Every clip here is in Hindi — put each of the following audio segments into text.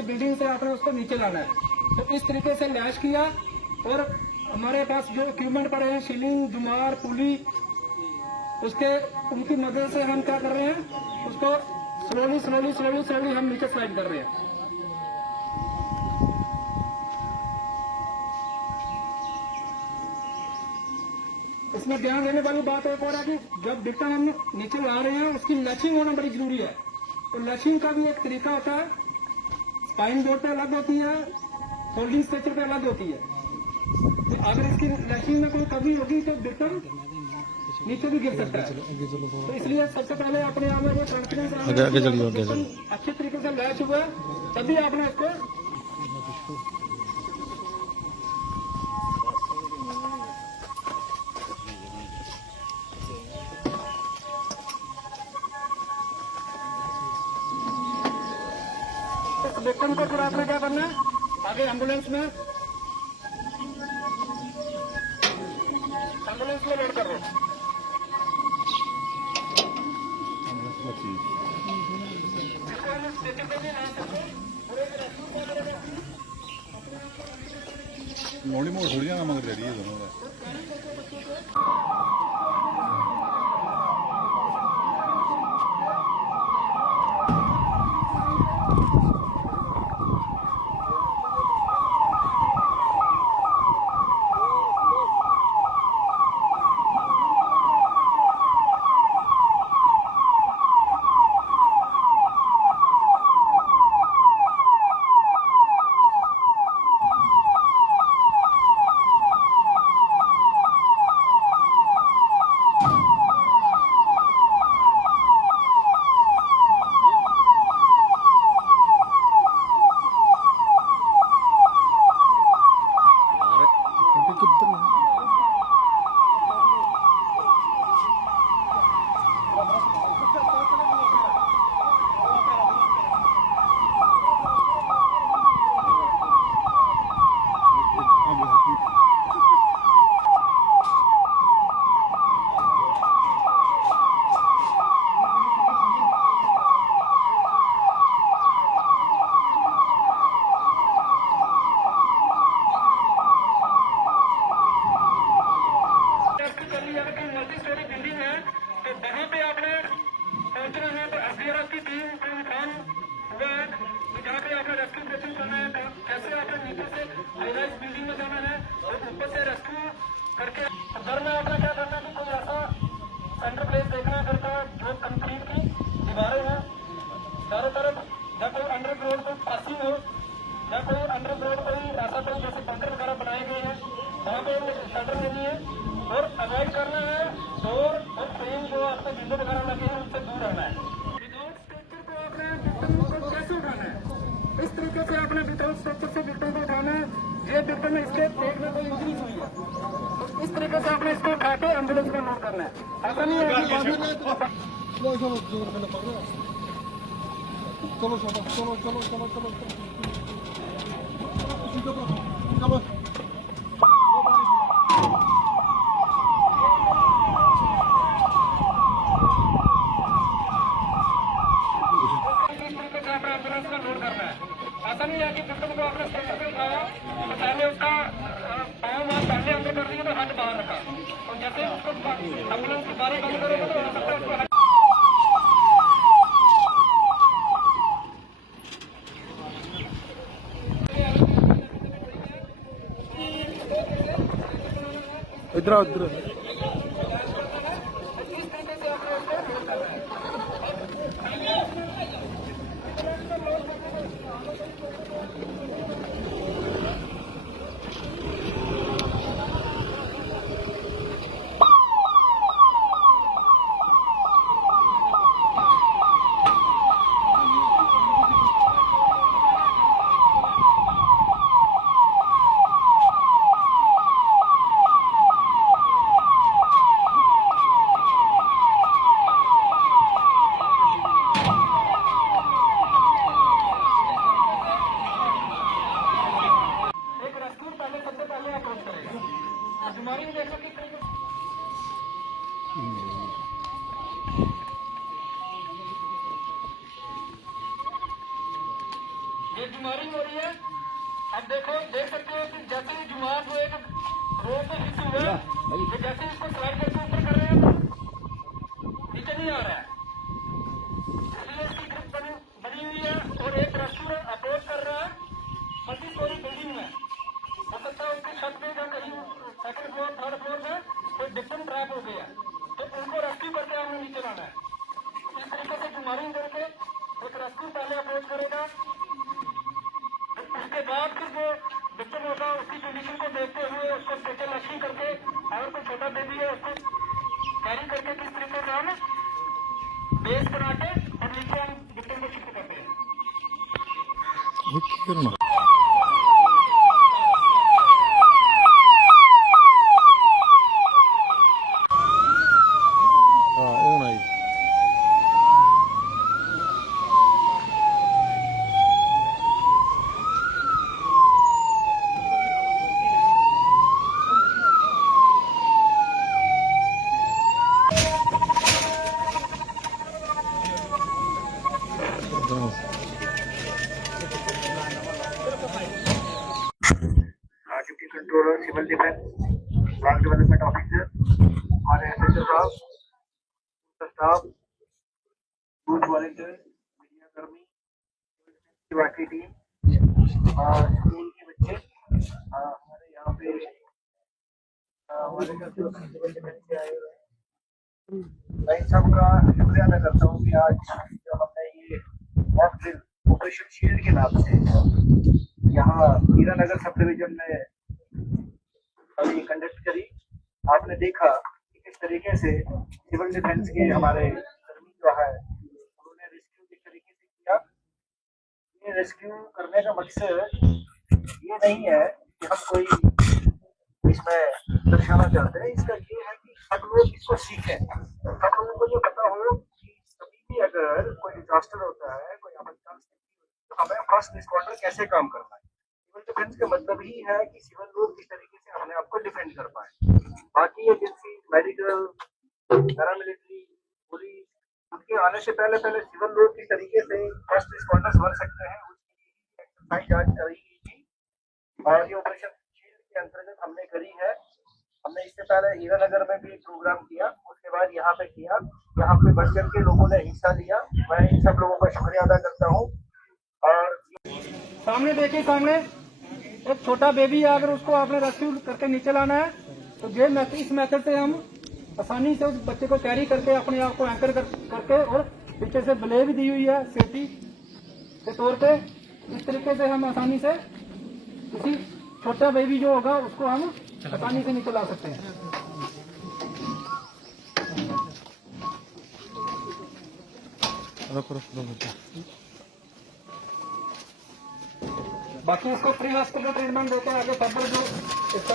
बिल्डिंग से आपने उसको नीचे लाना है। तो इस तरीके से लैश किया और हमारे पास जो इक्विपमेंट पड़े हैं, शीलिंग, जुमार, पुली, उनकी मदद से हम क्या कर रहे हैं, उसको स्लोली हम नीचे स्लाइड कर रहे हैं। इसमें ध्यान देने वाली बात एक और है कि जब विक्टिम हम नीचे ला रहे हैं, उसकी लचिंग होना बड़ी जरूरी है। तो लचिंग का भी एक तरीका होता है, स्पाइन बोर्ड पे अलग होती है, होल्डिंग स्ट्रक्चर पे अलग होती है। तो अगर इसकी लचिंग में कोई कमी होगी तो विक्टिम नीचे भी गिर सकता है। तो इसलिए सबसे पहले अपने आप में वो कॉन्फिडेंस अच्छे तरीके से लैच हुआ, तभी आपने इसको विक्टिम को फिर आपने क्या करना है, आगे एम्बुलेंस में लोड कर रहे हैं। मोड़ी मोड़ थोड़ी जाना मगर रेडी है दोनों का। और अवॉइड करना है शोर और ट्रेन जो आपके विंडो वगैरह लगे हैं उनसे दूर रहना है। विदाउट स्ट्रक्चर को आपने विक्टिम को कैसे उठाना है, इस तरीके से आपने विदाउट स्ट्रक्चर से विक्टिम को उठाना है। ये विक्टिम में इसके पेट में कोई इंजरी हुई है तो इस तरीके से आपने इसको उठा के एम्बुलेंस में लोड करना है। ऐसा नहीं है कि चलो ऐसा नहीं है कि विक्टिम को आपने स्ट्रक्चर पे उठाया तो पहले उसका पाँव मार पहले अंदर कर दिया तो हाथ बाहर रखा, तो जैसे उसको एम्बुलेंस की बारी बंद करोगे तो हो सकता है उसको इधर उधर आप देख सकते हो कि जैसे ही जुमान को एक रोड पे हिट हुआ, ये जैसे ही इसको स्लाइड करके ऊपर कर रहे हैं, नीचे नहीं आ रहा है। इसलिए इसकी ग्रिप बनी हुई है और एक रेस्क्यू अप्रोच कर रहा है मल्टी स्टोरी बिल्डिंग में। हो सकता है उसकी छत पे या कहीं सेकंड फ्लोर थर्ड फ्लोर में कोई डिफरेंट ट्रैप हो गया, तो उनको रेस्क्यू करके हमें नीचे लाना है। इस तरीके से जुमारिंग करके एक रेस्क्यू पहले अप्रोच करेगा, उसके बाद फिर जो विक्टिम होगा उसकी कंडीशन को देखते हुए उसको स्पेशल एक्शन करके, अगर कोई छोटा बेबी है उसको कैरी करके किस तरीके से हम बेस बना के और नीचे हम विक्टिम को शिफ्ट करते हैं। Deputy controller civil defence block development officer और एसएचओ साहब, स्टाफ, यूथ वॉलंटियर, मीडिया कर्मी, बाकी टीम और स्कूल के बच्चे हमारे यहाँ पे सिविल डिफेंस से आए हुए हैं। मैं इन सबका शुक्रिया अदा करता हूँ कि आज जो हमने ये मॉक ड्रिल ऑपरेशन शील्ड के नाम से यहाँ हीरानगर सब डिवीजन में अभी कंडक्ट करी। आपने देखा कि किस तरीके से सिविल डिफेंस के हमारे कर्मी जो है उन्होंने रेस्क्यू किस तरीके से किया। ये रेस्क्यू करने का मकसद ये नहीं है कि हम कोई इसमें दर्शाना चाहते हैं, इसका ये है कि सब लोग इसको सीखें, सब लोगों को ये पता हो कि कभी भी अगर कोई डिजास्टर होता है, कोई आपदा तो हमें फर्स्ट रिस्पॉन्डर कैसे काम करना है। सिविल डिफेंस का मतलब ही है कि सिविल लोग किस तरीके से अपने आप को डिफेंड कर पाए। बाकी एजेंसी, मेडिकल, पैरामिलिट्री, पुलिस, उनके आने से पहले सिविल लोग किस तरीके से फर्स्ट रिस्पॉन्डर्स बन सकते हैं उसकी एक्सरसाइज आज करी गई थी और ये ऑपरेशन शील्ड के अंतर्गत हमने करी है। हमने इससे पहले हीरानगर में भी प्रोग्राम किया, उसके बाद यहाँ पे किया, यहाँ पे बढ़ करके लोगों ने हिस्सा लिया। मैं इन सब लोगों का शुक्रिया अदा करता हूँ। और सामने देखिए, सामने एक छोटा बेबी है, अगर उसको आपने रेस्क्यू करके नीचे लाना है तो इस मेथड से हम आसानी से उस बच्चे को कैरी करके अपने आप को एंकर करके, और पीछे से ब्ले भी दी हुई है सेफ्टी के तौर पे। इस तरीके से हम आसानी से किसी छोटा बेबी जो होगा उसको हम आसानी से नीचे ला सकते हैं। बाकी उसको फ्री हॉस्पिटल ट्रीटमेंट देते हैं, आगे फर्दर जो इसका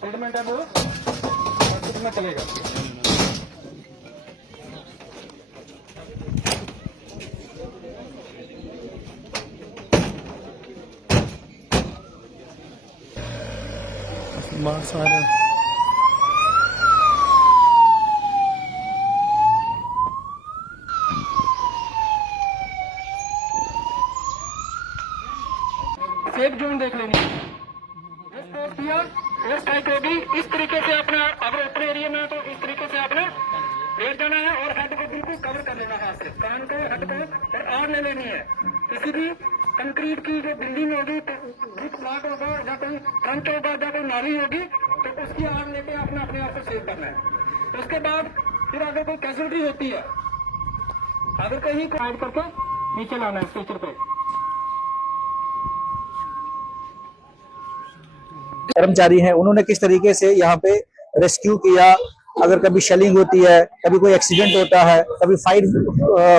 ट्रीटमेंट है वो हॉस्पिटल में चलेगा। सेफ जोन देख लेनी है, किया एयर स्ट्राइक होगी। इस तरीके से अपना, अगर ओपन एरिया में तो इस तरीके से आपने लेट जाना है और हेड को बिल्कुल कवर कर लेना, हाथ से कान को, हेड को, और आग ले लेनी है। किसी भी कंक्रीट की जो बिल्डिंग होगी, ब्रिक ब्लॉक होगा या कोई ट्रंक होगा या कोई नाली होगी, तो उसकी आग लेके आपने अपने आप को सेव करना है। उसके बाद फिर अगर कोई कैजुअलिटी होती है, अगर कहीं को हाइड करके नीचे लाना है स्ट्रेचर पे। कर्मचारी हैं उन्होंने किस तरीके से यहाँ पे रेस्क्यू किया। अगर कभी शेलिंग होती है, कभी कोई एक्सीडेंट होता है, कभी फायर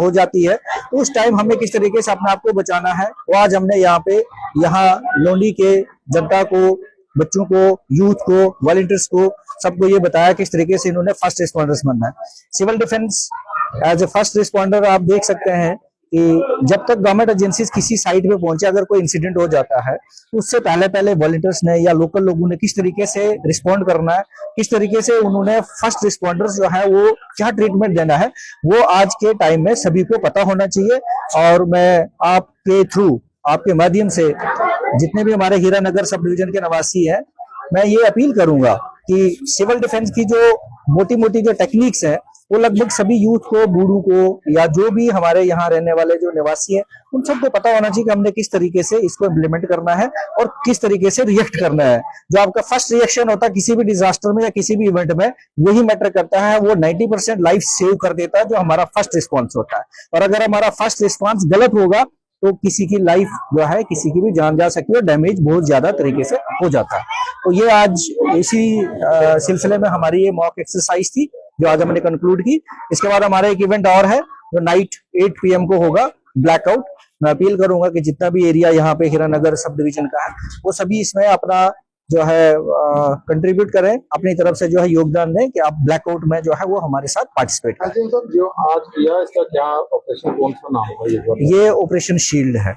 हो जाती है, तो उस टाइम हमें किस तरीके से अपने आप को बचाना है, वो आज हमने यहाँ लोंडी के जनता को, बच्चों को, यूथ को, वॉलंटियर्स को, सबको ये बताया किस तरीके से इन्होंने फर्स्ट रिस्पॉन्डर्स बनना है। Civil defence as a first responder आप देख सकते हैं कि जब तक गवर्नमेंट एजेंसीज किसी साइट पे पहुंचे, अगर कोई इंसिडेंट हो जाता है तो उससे पहले वॉलंटियर्स ने या लोकल लोगों ने किस तरीके से रिस्पॉन्ड करना है, किस तरीके से उन्होंने फर्स्ट रिस्पॉन्डर्स जो है वो क्या ट्रीटमेंट देना है, वो आज के टाइम में सभी को पता होना चाहिए। और मैं आपके थ्रू, आपके माध्यम से जितने भी हमारे हीरानगर सब डिवीजन के निवासी हैं, मैं ये अपील करूंगा कि सिविल डिफेंस की जो मोटी मोटी जो टेक्निक्स है वो लगभग सभी यूथ को, बूढ़ों को, या जो भी हमारे यहाँ रहने वाले जो निवासी हैं, उन सबको पता होना चाहिए कि हमने किस तरीके से इसको इम्प्लीमेंट करना है और किस तरीके से रिएक्ट करना है। जो आपका फर्स्ट रिएक्शन होता है किसी भी डिजास्टर में या किसी भी इवेंट में, वही मैटर करता है। वो 90% लाइफ सेव कर देता है जो हमारा फर्स्ट रिस्पॉन्स होता है। और अगर हमारा फर्स्ट रिस्पॉन्स गलत होगा तो किसी की लाइफ जो है, किसी की भी जान जा सकती है और डैमेज बहुत ज्यादा तरीके से हो जाता है। तो ये आज इसी सिलसिले में हमारी ये मॉक एक्सरसाइज थी जो आज हमने कंक्लूड की। इसके बाद हमारा एक इवेंट और है जो नाइट 8 PM को होगा, ब्लैकआउट। मैं अपील करूंगा कि जितना भी एरिया यहाँ पे हीरानगर सब डिवीजन का है वो सभी इसमें अपना जो है कंट्रीब्यूट करें, अपनी तरफ से जो है योगदान दें कि आप ब्लैकआउट में जो है वो हमारे साथ पार्टिसिपेट करें। सर जो आज किया इसका क्या ऑपरेशन, कौन सा नाम होगा? ये ऑपरेशन शील्ड है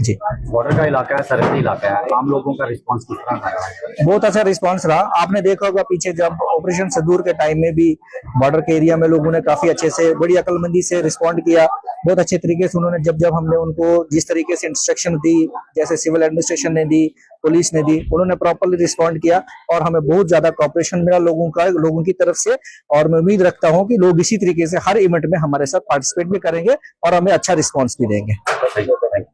जी। बॉर्डर का इलाका है, सरहदी इलाका है, आम लोगों का रिस्पांस किस तरह का रहा है? बहुत अच्छा रिस्पांस रहा। आपने देखा होगा पीछे जब ऑपरेशन सदूर के टाइम में भी बॉर्डर के एरिया में लोगों ने काफी अच्छे से, बड़ी अक्लमंदी से रिस्पॉन्ड किया। बहुत अच्छे तरीके से उन्होंने जब हमने उनको जिस तरीके से इंस्ट्रक्शन दी, जैसे सिविल एडमिनिस्ट्रेशन ने दी, पुलिस ने दी, उन्होंने प्रॉपरली रिस्पॉन्ड किया और हमें बहुत ज्यादा कॉपरेशन मिला लोगों की तरफ से। और मैं उम्मीद रखता हूं कि लोग इसी तरीके से हर इवेंट में हमारे साथ पार्टिसिपेट भी करेंगे और हमें अच्छा रिस्पॉन्स भी देंगे।